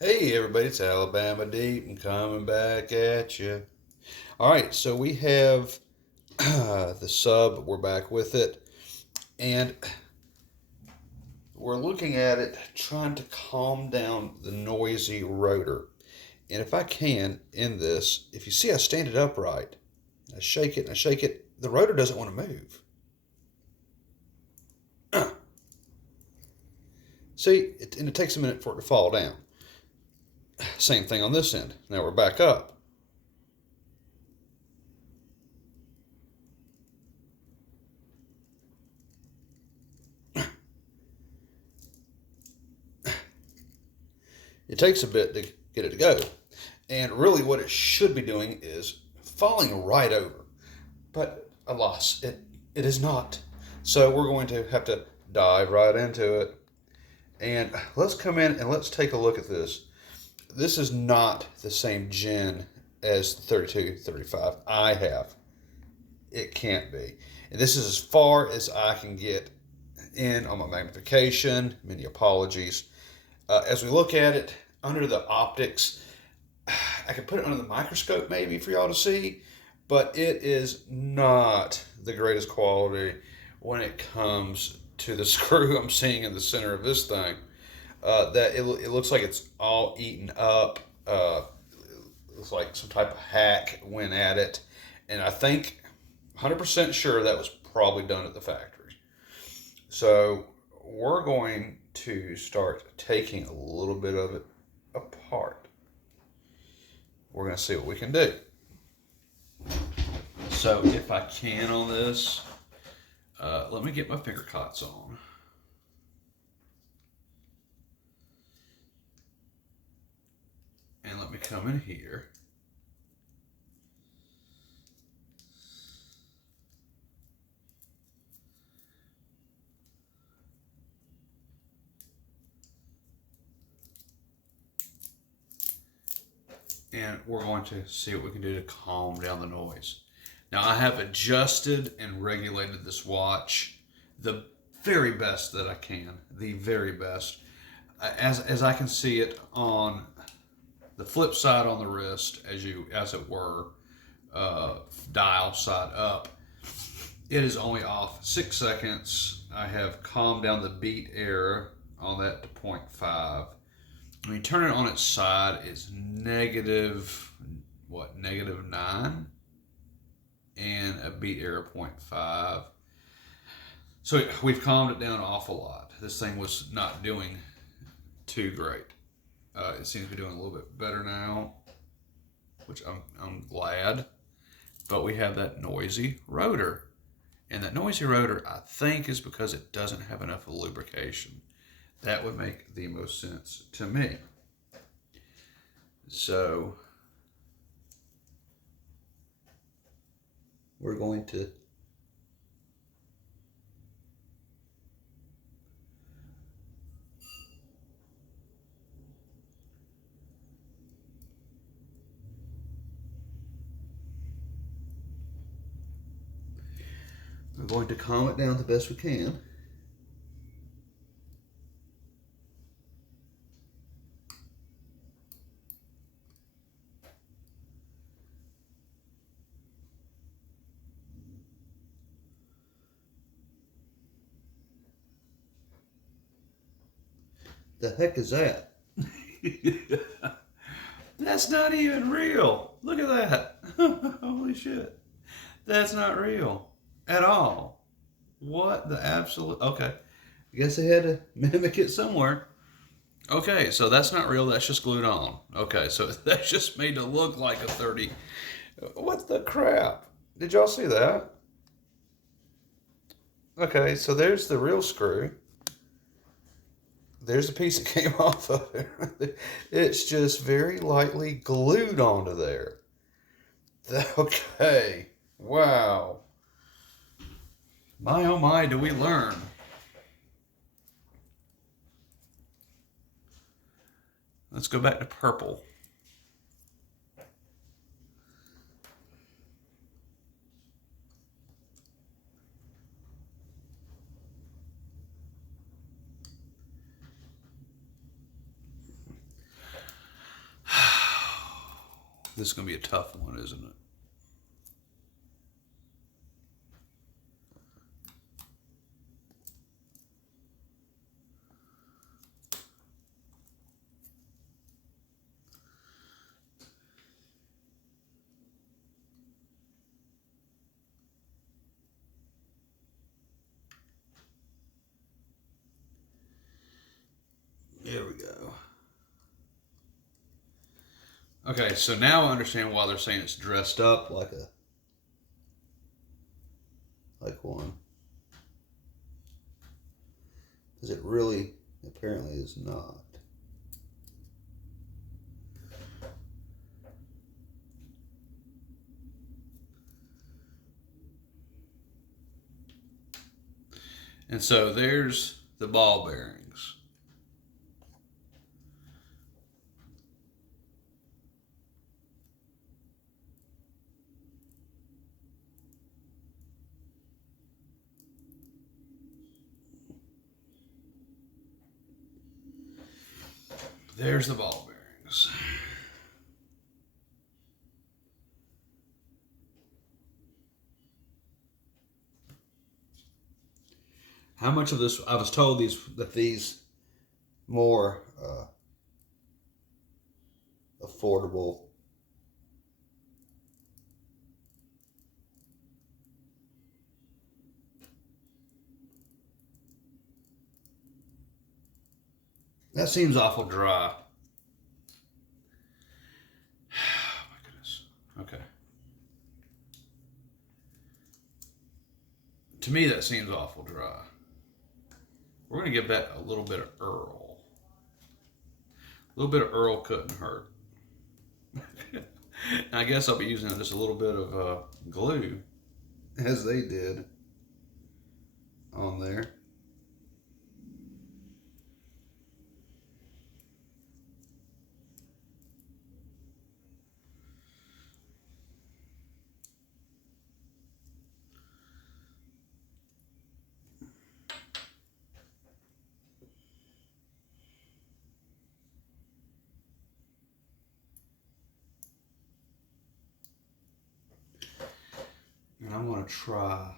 Hey everybody, it's Alabama Deep and coming back at you. All right, so we have the sub, we're back with it, and we're looking at it trying to calm down the noisy rotor. And if I can, in this, if you see I stand it upright, I shake it and I shake it, the rotor doesn't want to move. See, and it takes a minute for it to fall down. Same thing on this end. Now we're back up. It takes a bit to get it to go. And really what it should be doing is falling right over. But alas, it is not. So we're going to have to dive right into it. And let's come in and let's take a look at this. This is not the same gen as the 3235 I have. It can't be. And this is as far as I can get in on my magnification. Many apologies. As we look at it under the optics, I could put it under the microscope maybe for y'all to see, but it is not the greatest quality when it comes to the screw I'm seeing in the center of this thing. That it looks like it's all eaten up. It looks like some type of hack went at it, and I think 100% sure that was probably done at the factory. So we're going to start taking a little bit of it apart. We're going to see what we can do. So if I can on this, let me get my finger cots on. And let me come in here. And we're going to see what we can do to calm down the noise. Now I have adjusted and regulated this watch the very best that I can, the very best. As I can see it on the flip side on the wrist, as it were, dial side up, it is only off 6 seconds. I have calmed down the beat error on that to 0.5. When you turn it on its side, it's negative 9, and a beat error of 0.5. So we've calmed it down an awful lot. This thing was not doing too great. It seems to be doing a little bit better now, which I'm glad. But we have that noisy rotor. And that noisy rotor, I think, is because it doesn't have enough lubrication. That would make the most sense to me. So we're going to calm it down the best we can. The heck is that? That's not even real. Look at that. Holy shit. That's not real at all. What the absolute... Okay. I guess I had to mimic it somewhere. Okay, so that's not real. That's just glued on. Okay, so that's just made to look like a 30. What the crap? Did y'all see that? Okay, so there's the real screw. There's a piece that came off of it. It's just very lightly glued onto there. Okay. Wow. My oh my, do we learn. Let's go back to purple. This is going to be a tough one, isn't it? There we go. Okay, so now I understand why they're saying it's dressed up like one. Because it really apparently is not. And so there's the ball bearings. There's the ball bearings. How much of this, I was told that these more affordable that seems awful dry. Oh my goodness. Okay. To me, that seems awful dry. We're going to give that a little bit of Earl. A little bit of Earl couldn't hurt. I guess I'll be using just a little bit of glue, as they did on there. And I'm going to try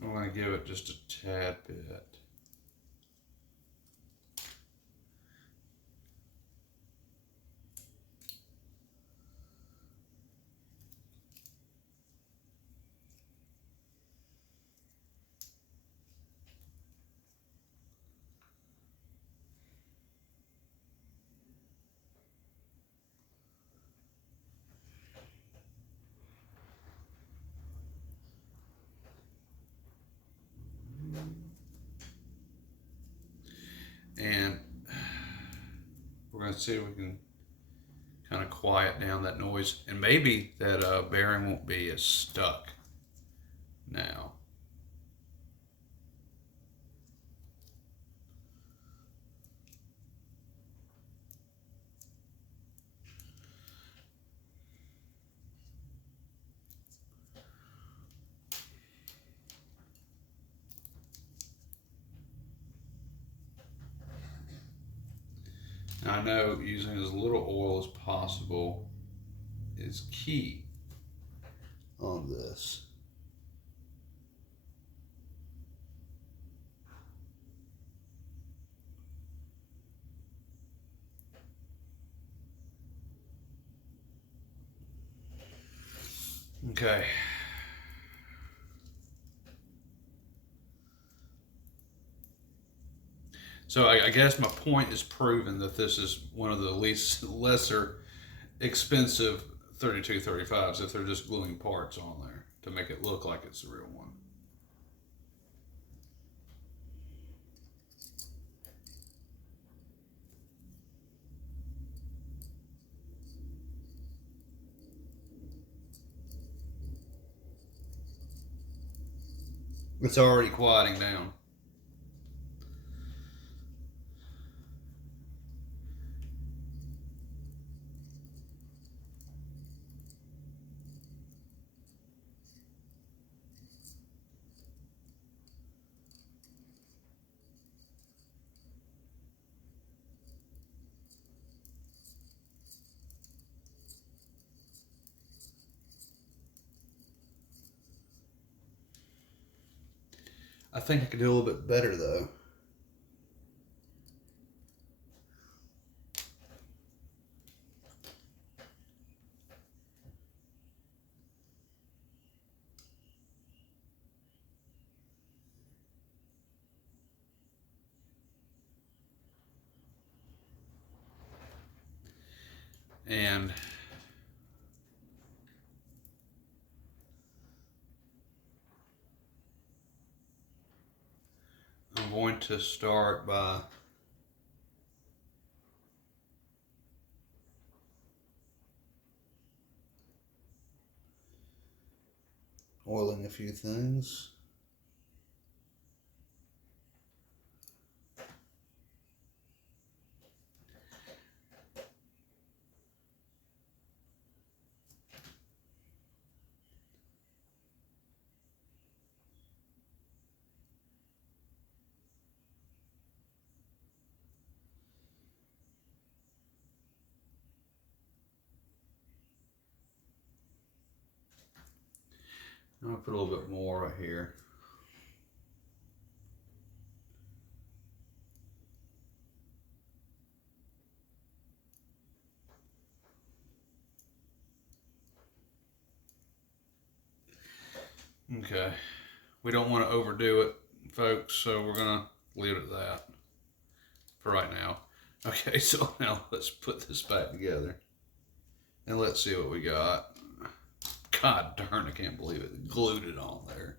I'm going to give it just a tad bit. And we're going to see if we can kind of quiet down that noise. And maybe that bearing won't be as stuck now. I know using as little oil as possible is key on this. Okay. So I guess my point is proven that this is one of the lesser expensive 3235s if they're just gluing parts on there to make it look like it's the real one. It's already quieting down. I think I could do a little bit better though. And I'm going to start by oiling a few things. I'm gonna put a little bit more right here. Okay, we don't want to overdo it, folks, so we're gonna leave it at that for right now. Okay, so now let's put this back together and let's see what we got. God darn, I can't believe it. Glued it on there.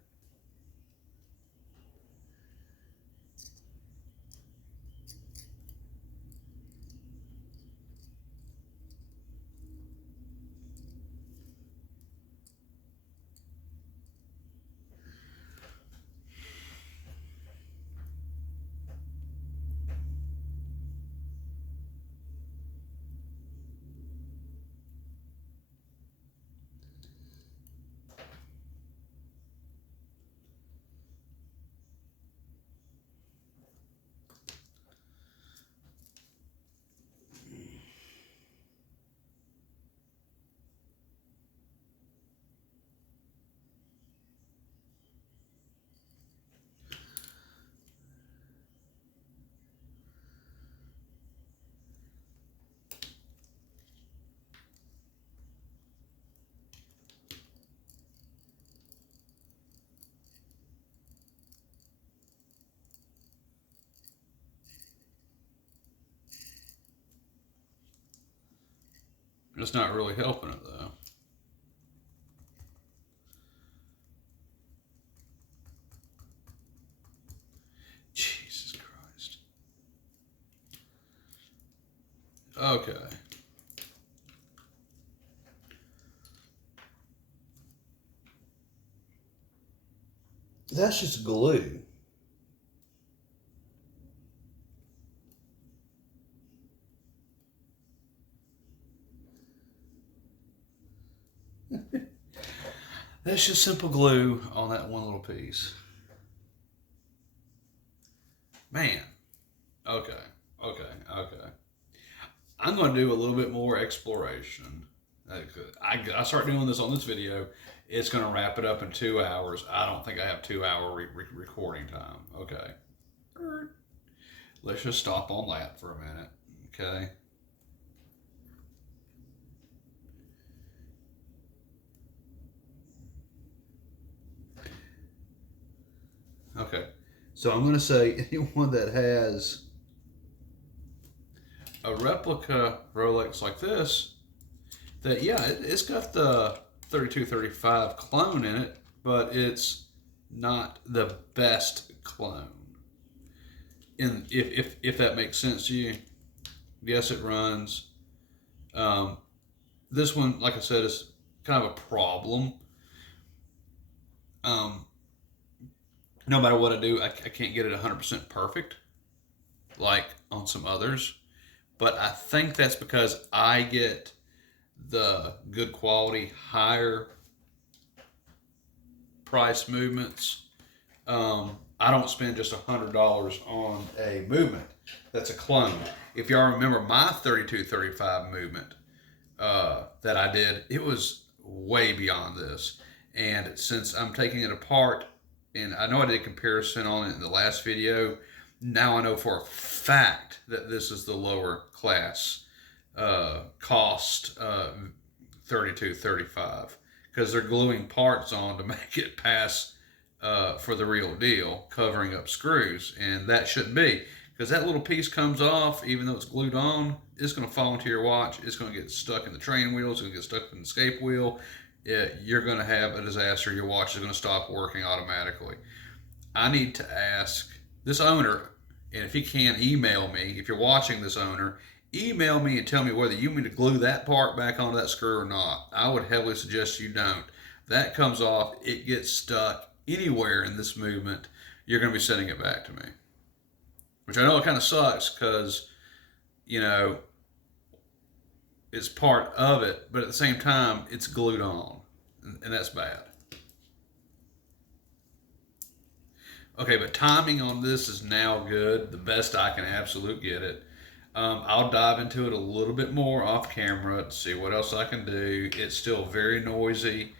It's not really helping it though. Jesus Christ. Okay. That's just glue. That's just simple glue on that one little piece. Man. Okay. I'm going to do a little bit more exploration. I start doing this on this video. It's going to wrap it up in 2 hours. I don't think I have 2 hour recording time. Okay. Let's just stop on that for a minute. Okay. Okay. So I'm going to say anyone that has a replica Rolex like this, that yeah, it's got the 3235 clone in it, but it's not the best clone. And if that makes sense to you, yes, it runs. This one, like I said, is kind of a problem. no matter what I do, I can't get it 100% perfect like on some others. But I think that's because I get the good quality, higher price movements. I don't spend just $100 on a movement that's a clone. If y'all remember my 3235 movement that I did, it was way beyond this. And since I'm taking it apart, and I know I did a comparison on it in the last video, now I know for a fact that this is the lower class cost 3235, because they're gluing parts on to make it pass for the real deal, covering up screws, and that shouldn't be, because that little piece comes off, even though it's glued on, it's going to fall into your watch, it's going to get stuck in the training wheel, it's going to get stuck in the escape wheel, you're going to have a disaster, your watch is going to stop working automatically. I need to ask this owner, and if he can, email me, if you're watching this owner, email me and tell me whether you want me to glue that part back onto that screw or not. I would heavily suggest you don't. That comes off, it gets stuck anywhere in this movement, you're going to be sending it back to me. Which I know it kind of sucks because, you know, it's part of it, but at the same time, it's glued on, and that's bad. Okay, but timing on this is now good, the best I can absolutely get it. I'll dive into it a little bit more off camera to see what else I can do. It's still very noisy.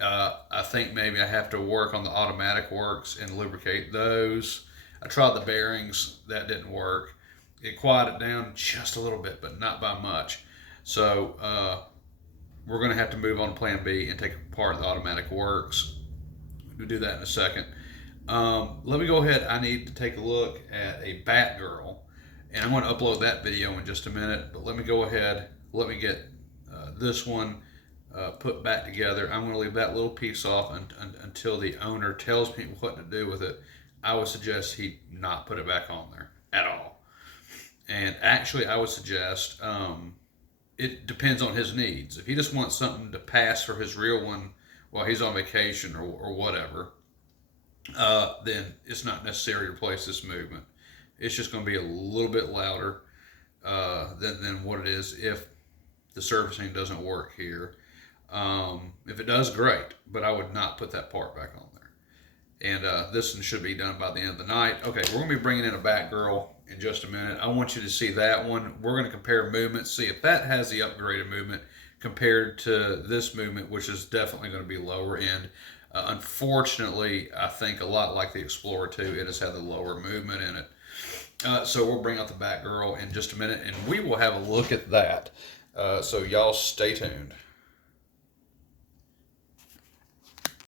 I think maybe I have to work on the automatic works and lubricate those. I tried the bearings, that didn't work. It quieted down just a little bit, but not by much. So we're going to have to move on to plan B and take apart the automatic works. We'll do that in a second. Let me go ahead. I need to take a look at a Batgirl, and I'm going to upload that video in just a minute, but let me go ahead. Let me get this one put back together. I'm going to leave that little piece off until the owner tells me what to do with it. I would suggest he not put it back on there at all. And actually, I would suggest it depends on his needs. If he just wants something to pass for his real one while he's on vacation or whatever, then it's not necessary to replace this movement. It's just going to be a little bit louder than what it is if the servicing doesn't work here. If it does, great, but I would not put that part back on there. And this one should be done by the end of the night. Okay, we're going to be bringing in a Batgirl in just a minute. I want you to see that one. We're going to compare movements, see if that has the upgraded movement compared to this movement, which is definitely going to be lower end. Unfortunately, I think a lot like the Explorer 2, it has had the lower movement in it. So we'll bring out the Batgirl in just a minute, and we will have a look at that. So y'all stay tuned.